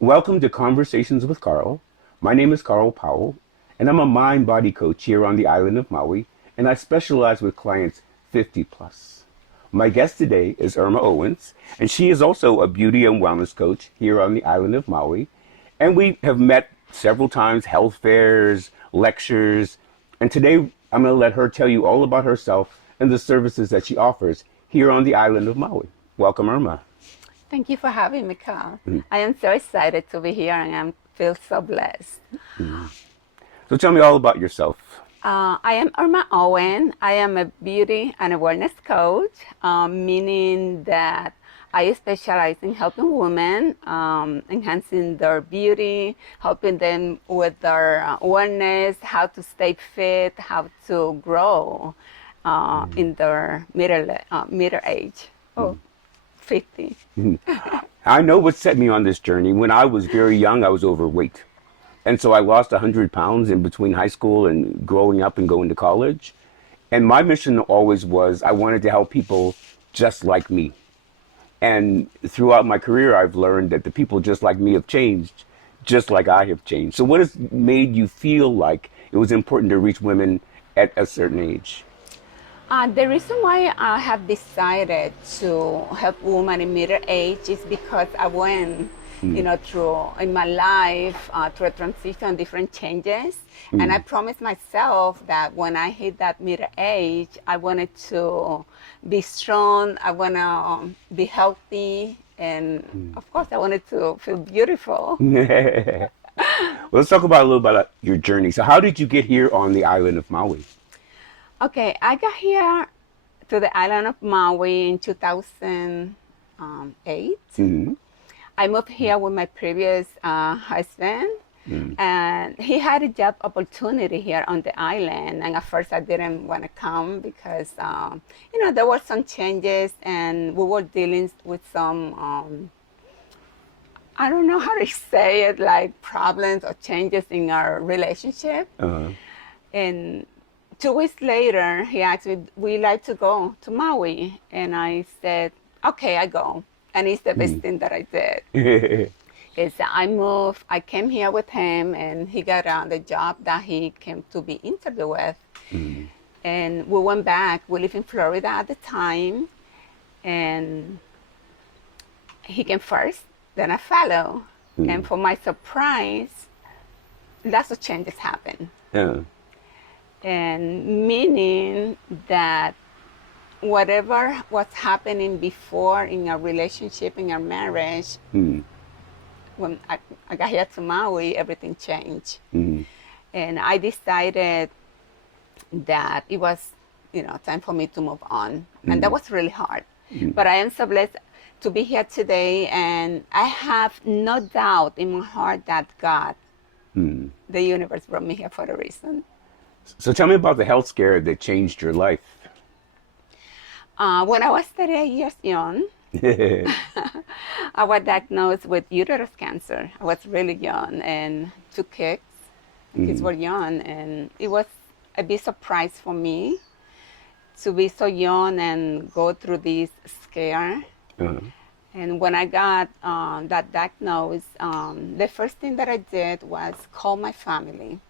Welcome to Conversations with Carl. My name is Carl Powell, and I'm a mind-body coach here on the island of Maui, and I specialize with clients 50 plus. My guest today is Irma Owens, and she is also a beauty and wellness coach here on the island of Maui. And we have met several times, health fairs, lectures, and today I'm going to let her tell you all about herself and the services that she offers here on the island of Maui. Welcome, Irma. Thank you for having me, Carl. I am so excited to be here and I feel so blessed. So tell me all about yourself. I am Irma Owens. I am a beauty and a wellness coach, meaning that I specialize in helping women, enhancing their beauty, helping them with their wellness, how to stay fit, how to grow in their middle age. 50. I know what set me on this journey. When I was very young, I was overweight. And so I lost 100 pounds in between high school and growing up and going to college. And my mission always was I wanted to help people just like me. And throughout my career, I've learned that the people just like me have changed, just like I have changed. So what has made you feel like it was important to reach women at a certain age? The reason why I have decided to help women in middle age is because I went, through in my life through a transition, different changes, and I promised myself that when I hit that middle age, I wanted to be strong. I want to be healthy, and of course, I wanted to feel beautiful. Well, let's talk about a little about your journey. So how did you get here on the island of Maui? Okay, I got here to the island of Maui in 2008. I moved here with my previous husband, and he had a job opportunity here on the island. And at first, I didn't want to come because, there were some changes, and we were dealing with some, I don't know how to say it, like problems or changes in our relationship. And 2 weeks later, he asked me, "Would you like to go to Maui?" And I said, "Okay, I go." And it's the best thing that I did. Is I came here with him, and he got the job that he came to be interviewed with. And we went back. We lived in Florida at the time, and he came first, then I followed. And for my surprise, lots of changes happened. Yeah. And meaning that whatever was happening before in our relationship, in our marriage, when I got here to Maui, everything changed. And I decided that it was, time for me to move on. And that was really hard. But I am so blessed to be here today. And I have no doubt in my heart that God, the universe, brought me here for a reason. So tell me about the health scare that changed your life. When I was 38 years young, I was diagnosed with uterus cancer. I was really young and took kids. Kids were young, and it was a big surprise for me to be so young and go through this scare. And when I got that diagnosis, the first thing that I did was call my family.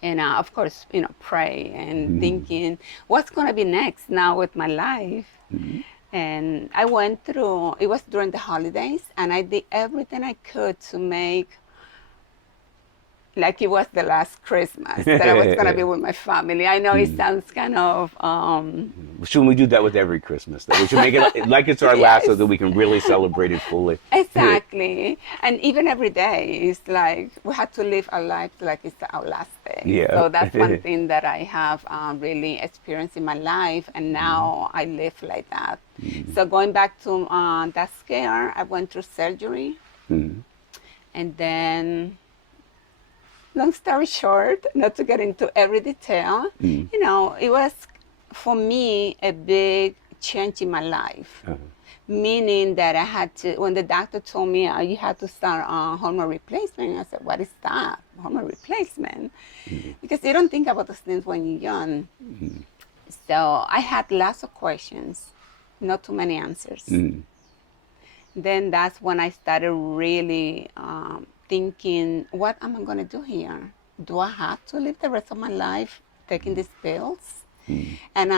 And of course, pray and thinking, what's going to be next now with my life? And I went through, it was during the holidays, and I did everything I could to make like it was the last Christmas that I was going to be with my family. I know it sounds kind of... Shouldn't we do that with every Christmas, though? We should make it like it's our last so that we can really celebrate it fully. Exactly. And even every day, it's like we have to live our life like it's our last day. Yeah. So that's one thing that I have really experienced in my life, and now I live like that. So going back to that scare, I went through surgery. And then... long story short, not to get into every detail, it was for me a big change in my life. Meaning that I had to, when the doctor told me you had to start hormone replacement, I said, "What is that? Hormone replacement?" Because you don't think about those things when you're young. So I had lots of questions, not too many answers. then that's when I started really thinking, what am I going to do here? Do I have to live the rest of my life taking these pills? And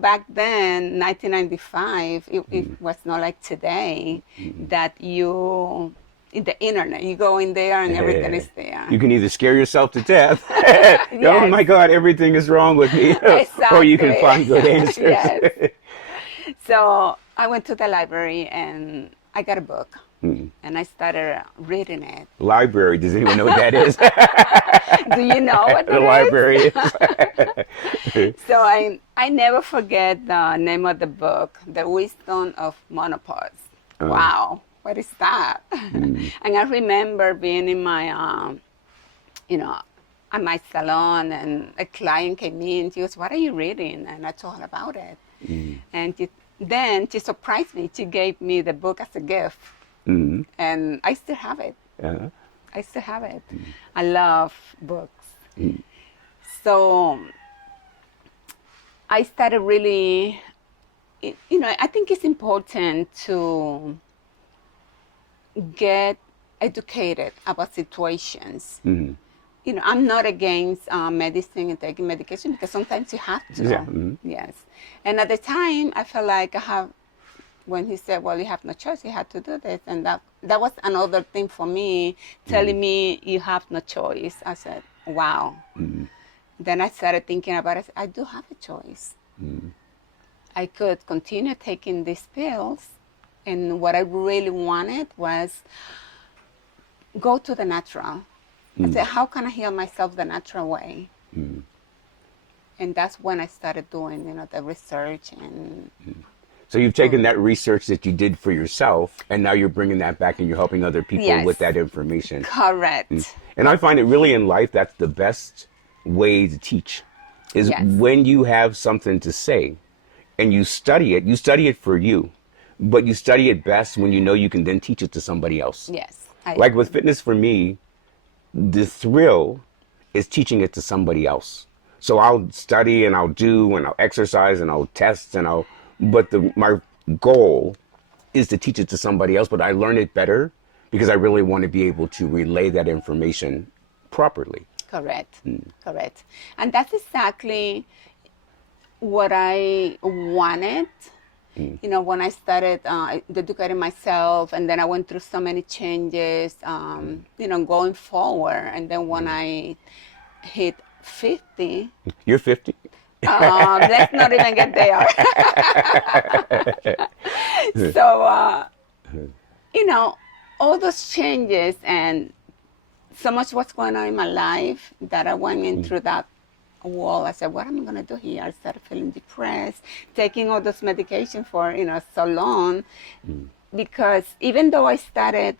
back then, 1995, it was not like today that in the internet, you go in there and everything is there. You can either scare yourself to death, oh Yes. my God, everything is wrong with me, or you can Exactly. find good answers. Yes. So I went to the library and I got a book. And I started reading it. Library, does anyone know what that is? Do you know what The it library is? So I never forget the name of the book, The Wisdom of Menopause. Wow, what is that? And I remember being in my, at my salon, and a client came in. She goes, "What are you reading?" And I told her about it. And then she surprised me. She gave me the book as a gift. And I still have it. I still have it. I love books. So I started really, I think it's important to get educated about situations. I'm not against medicine and taking medication, because sometimes you have to. Yeah. Yes. And at the time, I felt like when he said, well, you have no choice, you have to do this. And that was another thing for me, telling me you have no choice. I said, wow. Then I started thinking about it. I do have a choice. I could continue taking these pills. And what I really wanted was go to the natural. I said, how can I heal myself the natural way? And that's when I started doing, the research and... So you've taken that research that you did for yourself, and now you're bringing that back and you're helping other people with that information. Correct. And I find it really in life, that's the best way to teach, is when you have something to say and you study it for you, but you study it best when you know you can then teach it to somebody else. Yes. Like with fitness for me, the thrill is teaching it to somebody else. So I'll study and I'll do and I'll exercise and I'll test and but my goal is to teach it to somebody else, but I learn it better because I really want to be able to relay that information properly. Correct. Correct. And that's exactly what I wanted. When I started educating myself, and then I went through so many changes, going forward. And then when I hit 50. You're 50? Let's not even get there. So, all those changes and so much what's going on in my life that I went in through that wall. I said, what am I going to do here? I started feeling depressed, taking all those medications for, so long. Because even though I started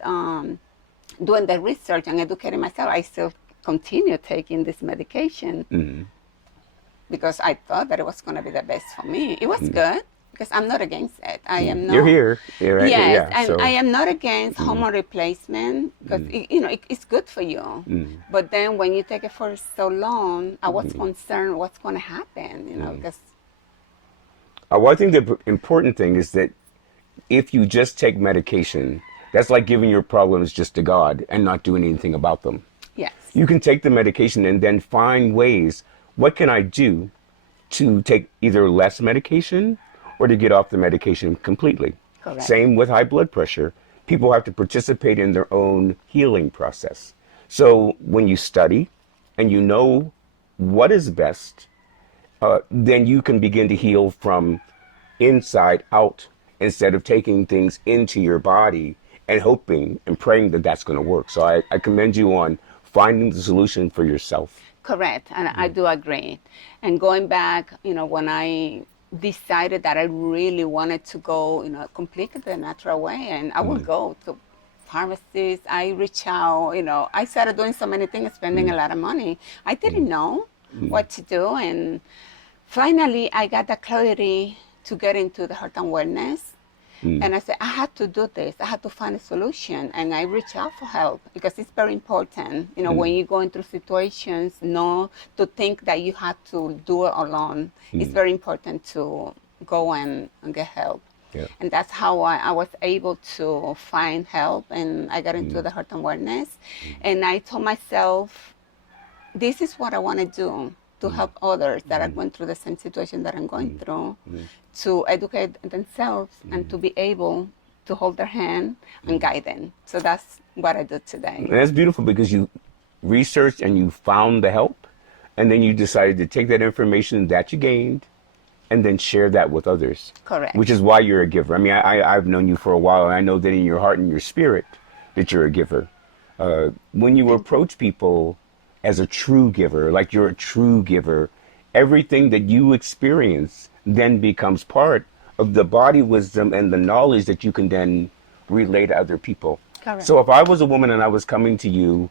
doing the research and educating myself, I still continue taking this medication. Because I thought that it was going to be the best for me. It was good, because I'm not against it. I am not. You're here. You're right. Yes, yeah, and so. I am not against hormone replacement, because it's good for you. But then when you take it for so long, I was concerned what's going to happen, because... Well, I think the important thing is that if you just take medication, that's like giving your problems just to God and not doing anything about them. Yes. You can take the medication and then find ways, what can I do to take either less medication or to get off the medication completely? Correct. Same with high blood pressure. People have to participate in their own healing process. So when you study and you know what is best, then you can begin to heal from inside out instead of taking things into your body and hoping and praying that that's going to work. So I commend you on finding the solution for yourself. Correct, and I do agree. And going back, when I decided that I really wanted to go, completely the natural way, and I would go to pharmacies, I reach out, I started doing so many things, spending a lot of money. I didn't know what to do, and finally I got the clarity to get into the health and wellness. And I said, I had to do this. I had to find a solution. And I reached out for help, because it's very important, when you're going through situations, not to think that you have to do it alone. It's very important to go and get help. Yeah. And that's how I was able to find help, and I got into the heart and wellness. And I told myself, this is what I want to do, to help others that are going through the same situation that I'm going through, to educate themselves and to be able to hold their hand and guide them. So that's what I do today. And that's beautiful because you researched and you found the help, and then you decided to take that information that you gained and then share that with others. Correct. Which is why you're a giver. I mean, I've known you for a while, and I know that in your heart and your spirit that you're a giver. When you approach people as a true giver, like you're a true giver, everything that you experience then becomes part of the body wisdom and the knowledge that you can then relay to other people. Correct. So if I was a woman and I was coming to you,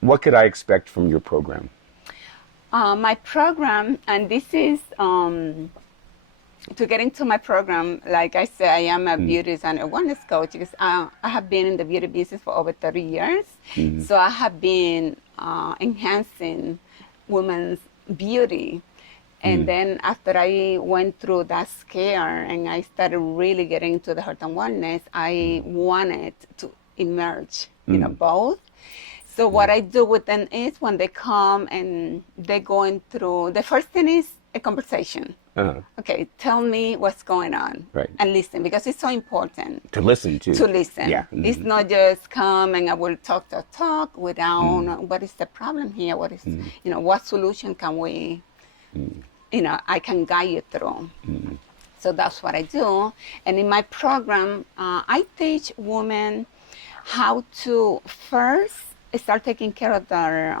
what could I expect from your program? My program, and this is to get into my program, like I said, I am a beauty and a wellness coach because I have been in the beauty business for over 30 years. So I have been enhancing women's beauty. And then after I went through that scare and I started really getting into the health and wellness, I wanted to emerge, both. So what I do with them is when they come and they're going through, the first thing is a conversation. Okay, tell me what's going on. Right. And listen, because it's so important. To listen to. To listen. Yeah. It's not just come and I will talk without what is the problem here? What is, what solution can we, I can guide you through. So that's what I do. And in my program, I teach women how to first start taking care of their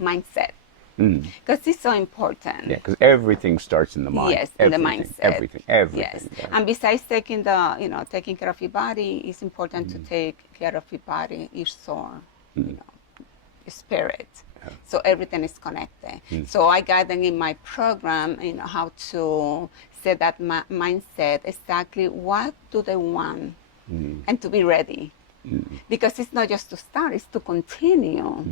mindset. Because it's so important. Yeah, because everything starts in the mind. Yes, in the mindset. Everything. Yes, yeah. and besides taking care of your body, it's important to take care of your body, your soul, your spirit. Yeah. So everything is connected. So I guide them in my program, how to set that mindset, exactly what do they want, and to be ready. Because it's not just to start, it's to continue.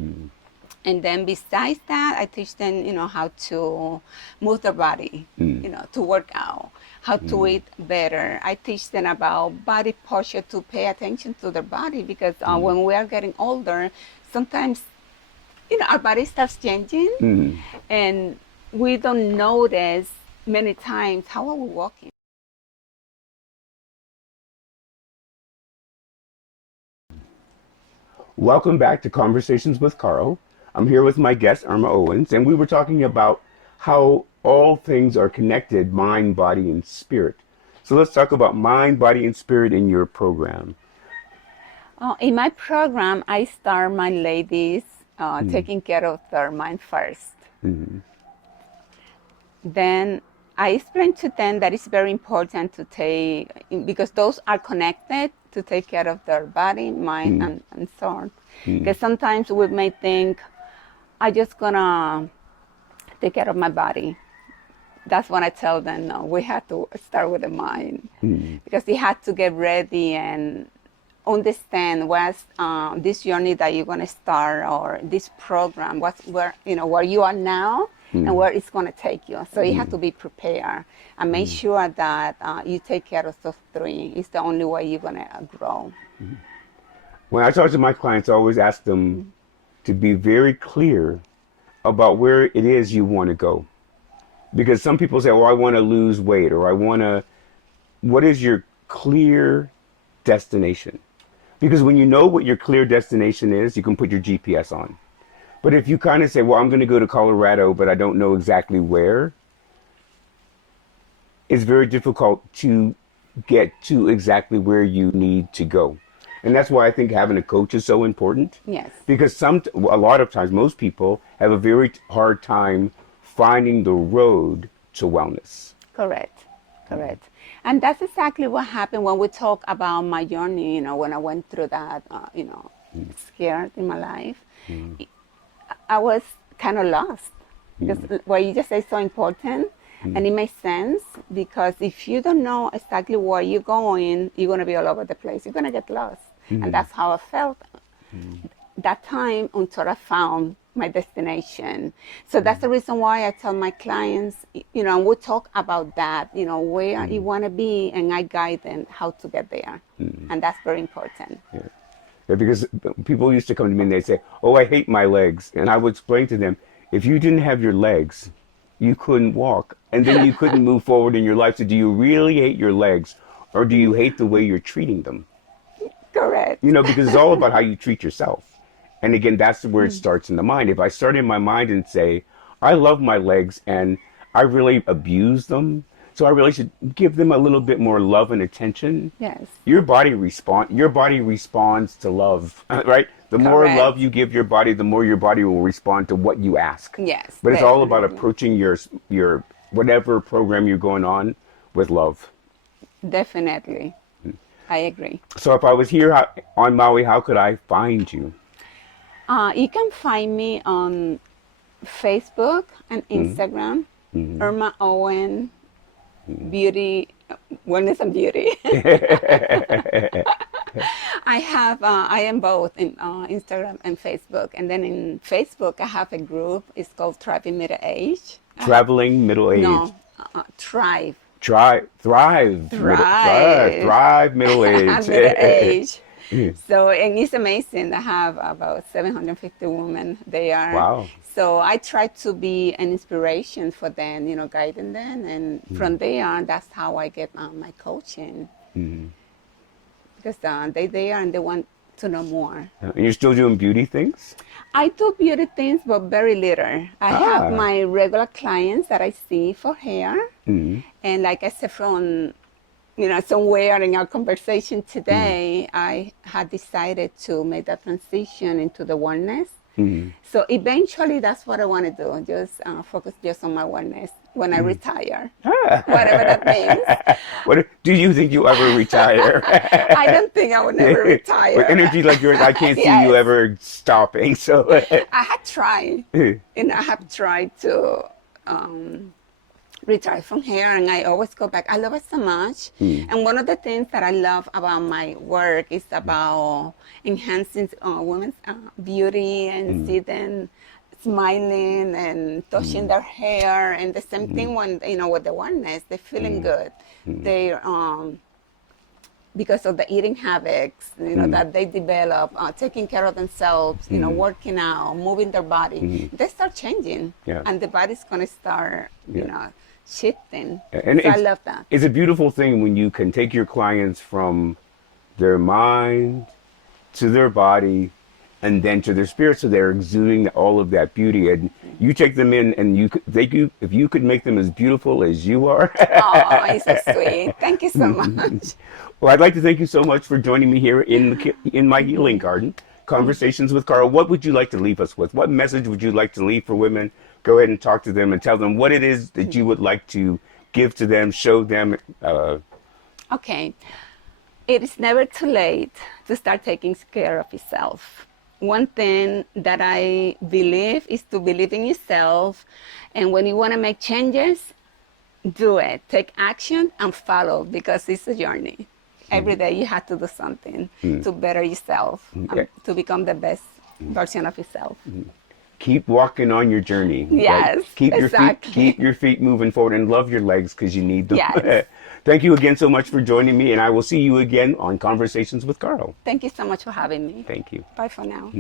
And then besides that, I teach them, how to move their body, to work out, how to eat better. I teach them about body posture, to pay attention to their body, because when we are getting older, sometimes, our body starts changing, and we don't notice many times, how are we walking? Welcome back to Conversations with Carl. I'm here with my guest, Irma Owens, and we were talking about how all things are connected, mind, body, and spirit. So let's talk about mind, body, and spirit in your program. In my program, I start my ladies taking care of their mind first. Then I explain to them that it's very important to take, because those are connected, to take care of their body, mind, and soul. Because sometimes we may think, I'm just gonna take care of my body. That's when I tell them, no, we have to start with the mind. Because you have to get ready and understand what's this journey that you're gonna start, or this program, where you are now and where it's gonna take you. So you have to be prepared and make sure that you take care of those three. It's the only way you're gonna grow. When I talk to my clients, I always ask them to be very clear about where it is you want to go. Because some people say, well, I want to lose weight, or what is your clear destination? Because when you know what your clear destination is, you can put your GPS on. But if you kind of say, well, I'm going to go to Colorado, but I don't know exactly where, it's very difficult to get to exactly where you need to go. And that's why I think having a coach is so important. Yes. Because a lot of times, most people have a very hard time finding the road to wellness. Correct. And that's exactly what happened when we talk about my journey, when I went through that, scared in my life. I was kind of lost. Because what you just said is so important. And it makes sense, because if you don't know exactly where you're going, you're going to be all over the place. You're going to get lost. And that's how I felt that time, until I found my destination. So that's the reason why I tell my clients, we talk about that, where you want to be, and I guide them how to get there. And that's very important. Yeah. Yeah, because people used to come to me and they'd say, "Oh, I hate my legs," and I would explain to them, if you didn't have your legs, you couldn't walk, and then you couldn't move forward in your life. So, do you really hate your legs, or do you hate the way you're treating them? Correct. Because it's all about how you treat yourself. And again, that's where it starts in the mind. If I start in my mind and say, I love my legs and I really abuse them, so I really should give them a little bit more love and attention. Yes. Your body responds to love, right? The more Correct. love you give your body, the more your body will respond to what you ask. Yes. But it's all about definitely. approaching your whatever program you're going on with love. Definitely. I agree. So if I was here on Maui, how could I find you? You can find me on Facebook and Instagram, Irma Owens, Beauty, Wellness and Beauty. I am both in Instagram and Facebook. And then in Facebook, I have a group. It's called Thriving Middle Age. Traveling middle age. No, Thrive. Thrive. Thrive. Thrive middle age. Middle age. So, and it's amazing. I have about 750 women there. Wow. So I try to be an inspiration for them, guiding them. And from there, that's how I get my coaching. Because they there and they want to know more. And you're still doing beauty things? I do beauty things, but very little. I have my regular clients that I see for hair. And like I said, from somewhere in our conversation today, I had decided to make that transition into the wellness. So eventually, that's what I want to do. Just focus just on my wellness when I retire, whatever that means. Do you think you'll ever retire? I don't think I will never retire. With energy like yours, I can't see you ever stopping. So I had tried, I have tried to retire from hair, and I always go back. I love it so much. And one of the things that I love about my work is about enhancing women's beauty and see them smiling and touching their hair. And the same thing when, with the wellness, they're feeling good. They because of the eating habits, that they develop, taking care of themselves, working out, moving their body, they start changing. And the body's going to start, shifting. And so I love that. It's a beautiful thing when you can take your clients from their mind to their body and then to their spirit, so they're exuding all of that beauty. And you take them in, and if you could make them as beautiful as you are. Oh, it's so sweet. Thank you so much. Well, I'd like to thank you so much for joining me here in my healing garden, Conversations with Carl. What would you like to leave us with? What message would you like to leave for women? Go ahead and talk to them and tell them what it is that you would like to give to them, show them. Okay. It is never too late to start taking care of yourself. One thing that I believe is to believe in yourself. And when you want to make changes, do it. Take action and follow, because it's a journey. Every day you have to do something to better yourself, to become the best version of yourself. Keep walking on your journey. Yes, right? Keep exactly. your feet moving forward, and love your legs because you need them. Yes. Thank you again so much for joining me, and I will see you again on Conversations with Carl. Thank you so much for having me. Thank you. Bye for now.